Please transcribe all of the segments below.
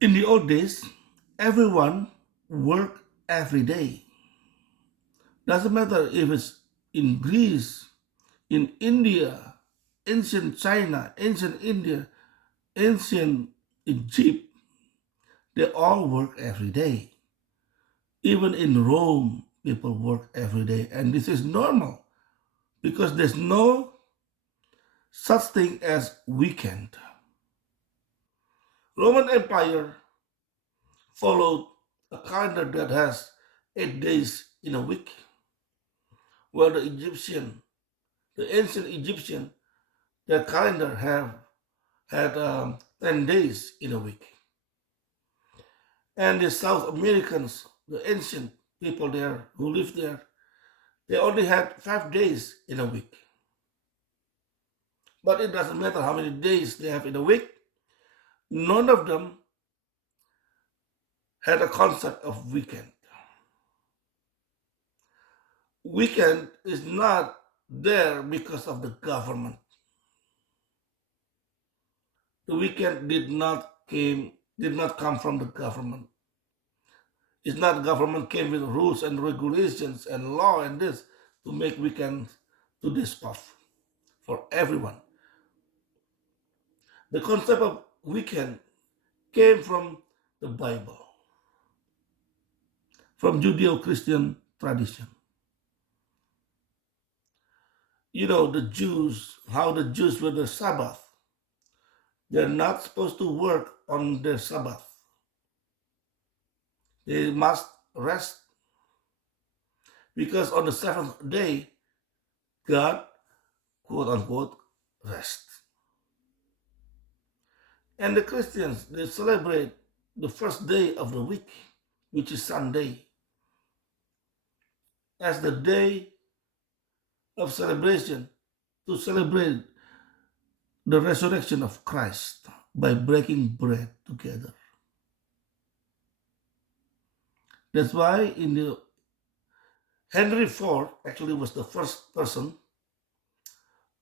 In the old days, everyone worked every day. Doesn't matter if it's in Greece, in India, ancient China, ancient India, ancient Egypt, they all work every day. Even in Rome, people work every day. And this is normal because there's no such thing as weekend. Roman Empire followed a calendar that has 8 days in a week, while the ancient Egyptian, their calendar have had 10 days in a week. And the South Americans, the ancient people there who lived there, they only had 5 days in a week. But it doesn't matter how many days they have in a week, none of them had a concept of weekend. Weekend is not there because of the government. The weekend did not come from the government. It's not government came with rules and regulations and law and this to make weekends to this stuff for everyone. The concept of weekend came from the Bible, from Judeo-Christian tradition. You know, how the Jews with the Sabbath, they're not supposed to work on their Sabbath. They must rest because on the seventh day, God, quote unquote, rest. And the Christians, they celebrate the first day of the week, which is Sunday, as the day of celebration to celebrate the resurrection of Christ by breaking bread together. That's why in the Henry Ford actually was the first person.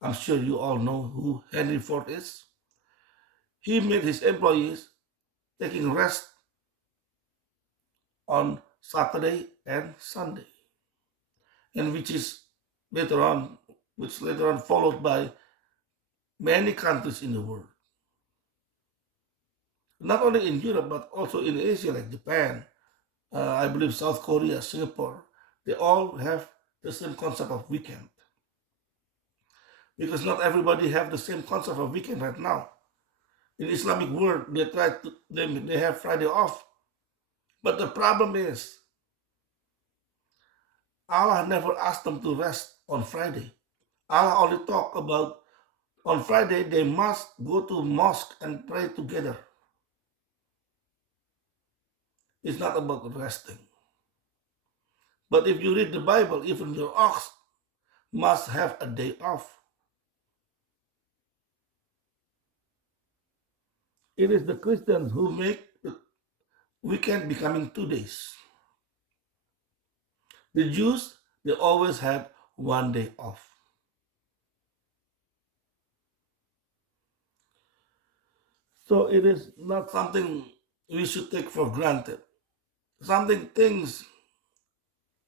I'm sure you all know who Henry Ford is. He made his employees taking rest on Saturday and Sunday, and which later on followed by many countries in the world. Not only in Europe but also in Asia like Japan, I believe South Korea, Singapore. They all have the same concept of weekend because not everybody have the same concept of weekend right now. In Islamic world, they have Friday off, but the problem is Allah never asked them to rest on Friday. Allah only talk about on Friday they must go to mosque and pray together. It's not about resting. But if you read the Bible, even your ox must have a day off. It is the Christians who make the weekend becoming 2 days. The Jews, they always had one day off. So it is not something we should take for granted. Something things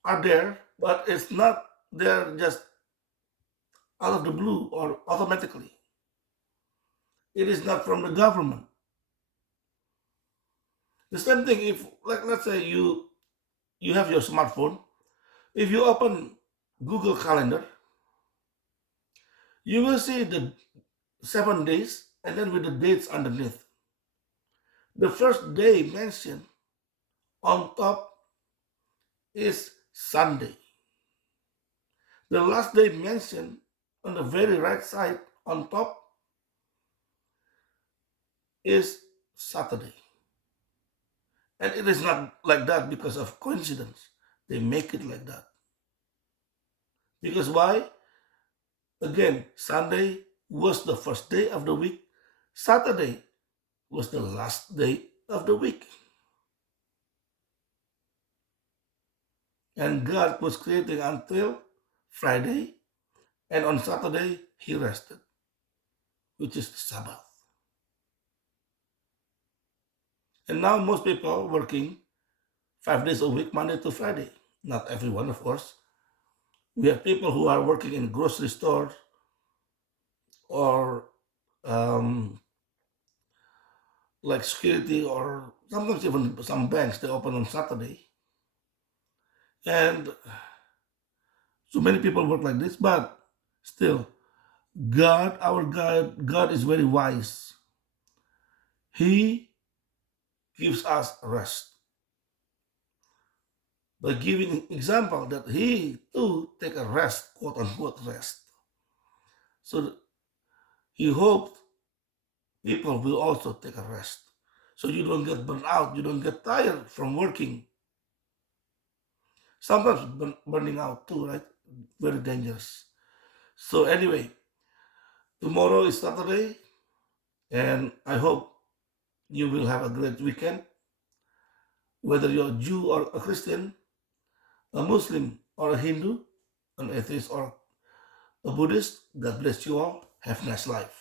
are there, but it's not there just out of the blue or automatically. It is not from the government. The same thing if, like, let's say you have your smartphone. If you open Google Calendar, you will see the 7 days and then with the dates underneath. The first day mentioned on top is Sunday. The last day mentioned on the very right side on top is Saturday. And it is not like that because of coincidence. They make it like that. Because why? Again, Sunday was the first day of the week. Saturday was the last day of the week. And God was creating until Friday, and on Saturday he rested, which is the Sabbath. And now most people working 5 days a week, Monday to Friday. Not everyone, of course. We have people who are working in grocery stores or um, like security, or sometimes even some banks, they open on Saturday. And so many people work like this, but still, God is very wise. He gives us rest by giving example that he too take a rest, quote unquote rest. So he hoped people will also take a rest. So you don't get burned out, you don't get tired from working. Sometimes burning out too, right? Very dangerous. So anyway, tomorrow is Saturday, and I hope you will have a great weekend. Whether you're a Jew or a Christian, a Muslim or a Hindu, an atheist or a Buddhist, God bless you all. Have a nice life.